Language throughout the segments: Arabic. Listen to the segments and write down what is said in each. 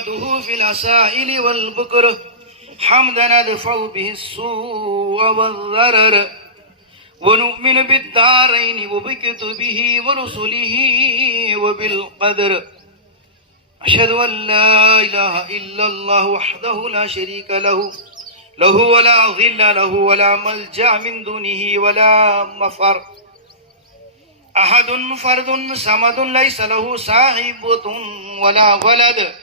نحمده في الأسائل والبكر حمدا ندفع به السوء والضرر ونؤمن بالدارين وبكتبه ورسله وبالقدر. أشهد أن لا إله إلا الله وحده لا شريك له ولا ظل له ولا ملجأ من دونه ولا مفر. أحد فرد صمد ليس له صاحبة ولا ولد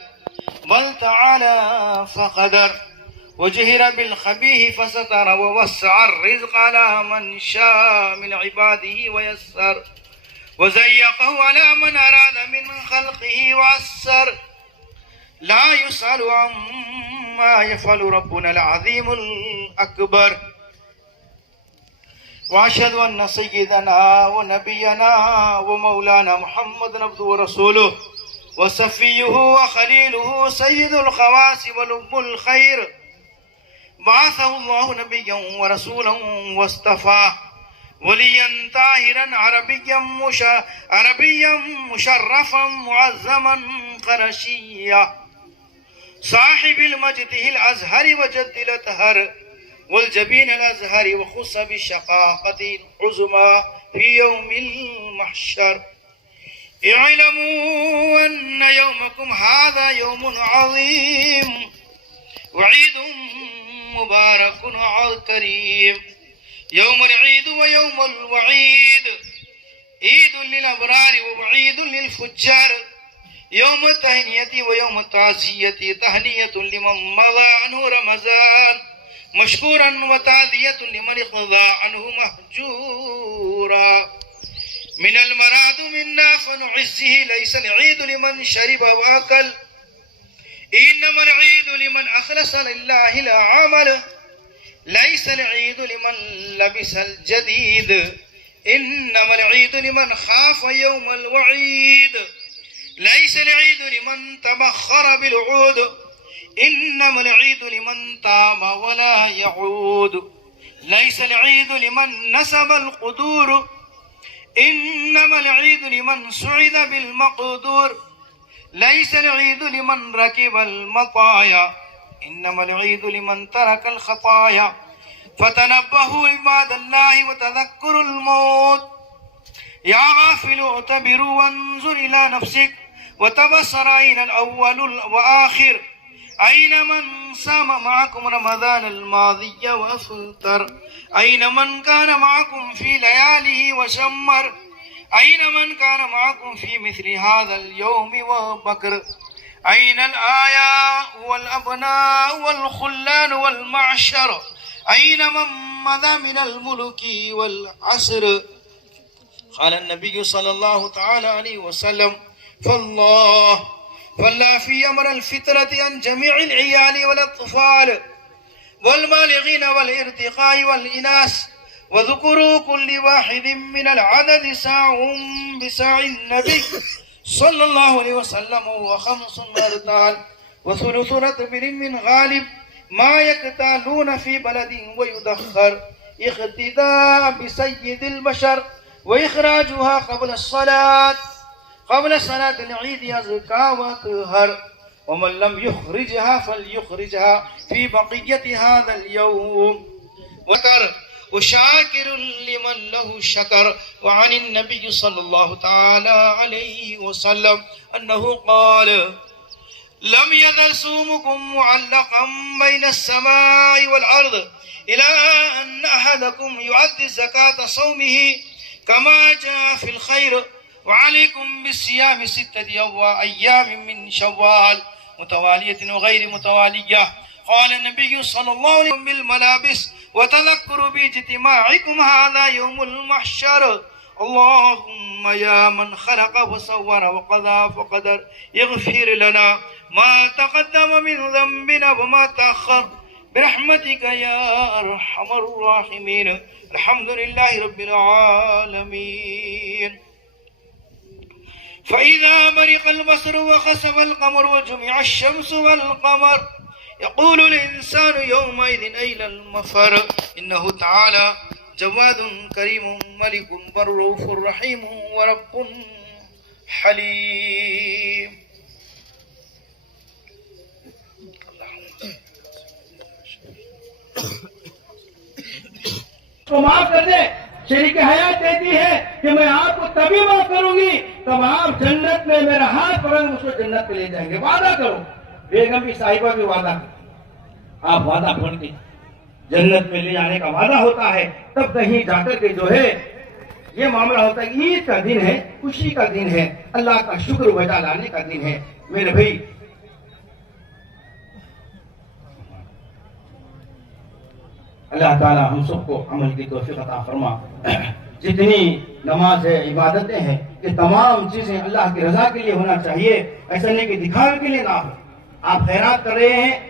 بل تعالى فقدر وجهر بالخبيه فستر ووسع الرزق على من شاء من عباده ويسر وزيقه على من أراد من خلقه وعسر. لا يسأل عما يفعل ربنا العظيم الأكبر. وأشهد أن سيدنا ونبينا ومولانا محمد عبده ورسوله وصفيه وخليله سيد الخواص ولب الخير بعثه الله نبيا ورسولا واصطفاه وليا طاهرا عربيا مشرفا معظما قرشيا صاحب المجده الأزهر وجد الأطهر والجبين الأزهر وخص بالشقاقة العظمى في يوم المحشر. اعلموا أن يومكم هذا يوم عظيم وعيد مبارك كريم. يوم العيد ويوم الوعيد، عيد للأبرار ووعيد للفجار. يوم التهنئة ويوم التعزية، تهنئة لمن مضى عنه رمضان مشكورا وتعزية لمن اقضى عنه مهجورا. من المراد منا فنعزه، ليس العيد لمن شرب وأكل إنما العيد لمن أخلص لله لا عمل. ليس العيد لمن لبس الجديد إنما العيد لمن خاف يوم الوعيد. ليس العيد لمن تبخر بالعود إنما العيد لمن تاب ولا يعود. ليس العيد لمن نسب القدور إنما العيد لمن سعد بالمقدور. ليس العيد لمن ركب المطايا إنما العيد لمن ترك الخطايا. فتنبهوا عباد الله وتذكروا الموت. يا غافل اعتبروا وانظر إلى نفسك وتبصر أين الأول وآخر. أين من صام معكم رمضان الماضي وأفطر؟ أين من كان معكم في لياله وشمر؟ أين من كان معكم في مثل هذا اليوم وبكر؟ أين الآياء والأبناء والخلان والمعشر؟ أين من مضى من الملك والعسر؟ قال النبي صلى الله تعالى عليه وسلم: فالله في أمر الفطرة عن جميع العيال والأطفال والبالغين والارتقاء والإناث وذكروا كل واحد من العدد ساع بساع النبي صلى الله عليه وسلم وخمس مرتال وثلث رطب من غالب ما يقتالون في بلد ويدخر اقتداء بسيد البشر وإخراجها قبل صلاة العيد أزكى وأطهر. ومن لم يخرجها فليخرجها في بقية هذا اليوم وشاكر لمن له شكر. وعن النبي صلى الله تعالى عليه وسلم أنه قال: لم يزل صومكم معلقا بين السماء والأرض إلى أن أحدكم يؤدي زكاة صومه كما جاء في الخير. وعليكم بالصيام 6 أيام من شوال متوالية وغير متوالية. قال النبي صلى الله عليه وسلم: بالملابس وتذكروا باجتماعكم هذا يوم المحشر. اللهم يا من خلق وصور وقضى فقدر اغفر لنا ما تقدم من ذنبنا وما تأخر برحمتك يا أرحم الراحمين. الحمد لله رب العالمين. فإذا برق البصر وخسف القمر وجمع الشمس والقمر يقول الإنسان يومئذ أين المفر. إنه تعالى جواد كريم ملك رؤوف رحيم ورب حليم. तो माफ कर दे। शरीक हयात देती है कि मैं आपको तभी माफ करूंगी तब आप जन्नत में मेरा हाथ पकड़ मुझको जन्नत पे ले जाएंगे। वादा करो। बेगम की साहिबा भी वादा करो। आप वादा पढ़ के जन्नत में ले जाने का वादा होता है, तब कहीं जाकर के जो है ये मामला होता है। ईद का दिन है, खुशी का दिन है, अल्लाह का शुक्र बजा लाने का दिन है। मेरे भाई, अल्लाह ताला हम सबको अमल की तौफीक अता फरमा। जितनी नमाज है, इबादतें हैं, ये तमाम चीजें अल्लाह की रजा के लिए होना चाहिए। ऐसा नहीं कि दिखावे के लिए ना हो। आप खैरात कर रहे हैं,